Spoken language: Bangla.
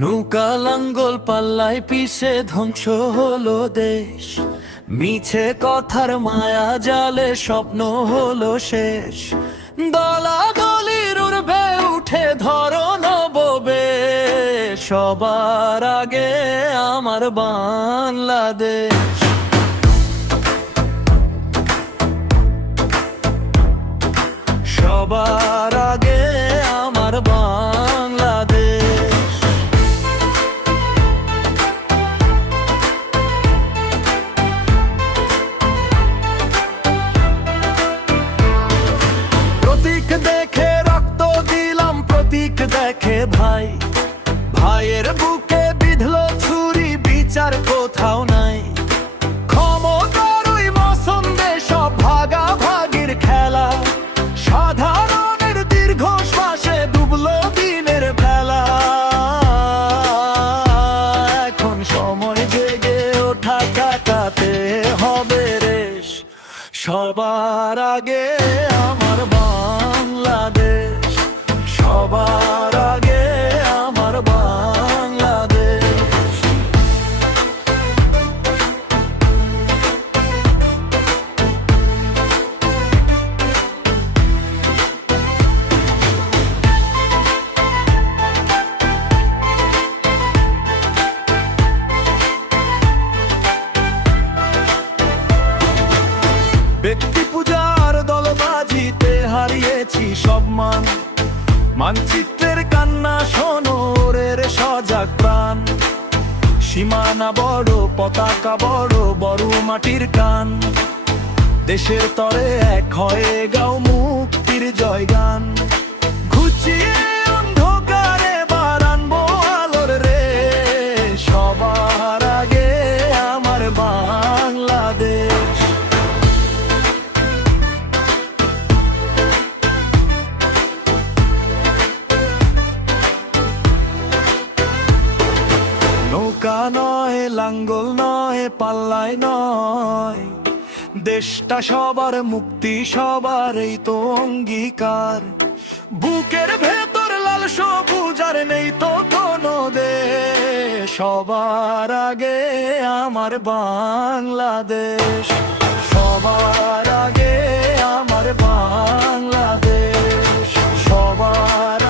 নৌকা লাঙ্গল পাল্লায় পিছে ধ্বংস হলো দেশ, মিছে কথার মায়া জালে স্বপ্ন হলো শেষ। দলাদলির উড়বে উঠে ধরো নববে, সবার আগে আমার বাংলাদেশ। সবার আগে আমার বাংলাদেশ। প্রতীক দেখে রক্ত দিলাম, প্রতীক দেখে ভাই, ভাইয়ের বুকে বিঁধলো ছুরি, বিচার কোথাও নাই। ক্ষমতার ওই মসন্দে সব ভাগাভাগির খেলা, সাধারণের দীর্ঘ শ্বাসে ডুবলো দিনের বেলা। এখন সময় জেগে ওঠা, কাটাতে হবে রেশ, সবার আগে আমার বাংলাদেশ। সবার আগে আমার বাংলাদেশ। ব্যক্তি পূজার দলবাজিতে হারিয়েছি সব মান, মানচিত্রের কান্না শোনোরের সজাগ প্রাণ। সীমানা বড়, পতাকা বড়, বড় মাটির কান। দেশের তরে এক হয়ে গাও মুক্তির জয়গান। ঘুচিয়ে অন্ধকারে বার আনবো আলোর রে, সবার আগে আমার বাংলাদেশ। নৌকা নয়, লাঙ্গল নয়, পাল্লায় নয়, দেশটা সবার, মুক্তি সবার, এই তো অঙ্গীকার। বুকের ভেতর লাল সবুজ আর নেই তো কোনো দেশ, সবার আগে আমার বাংলাদেশ। সবার আগে আমার বাংলাদেশ। সবার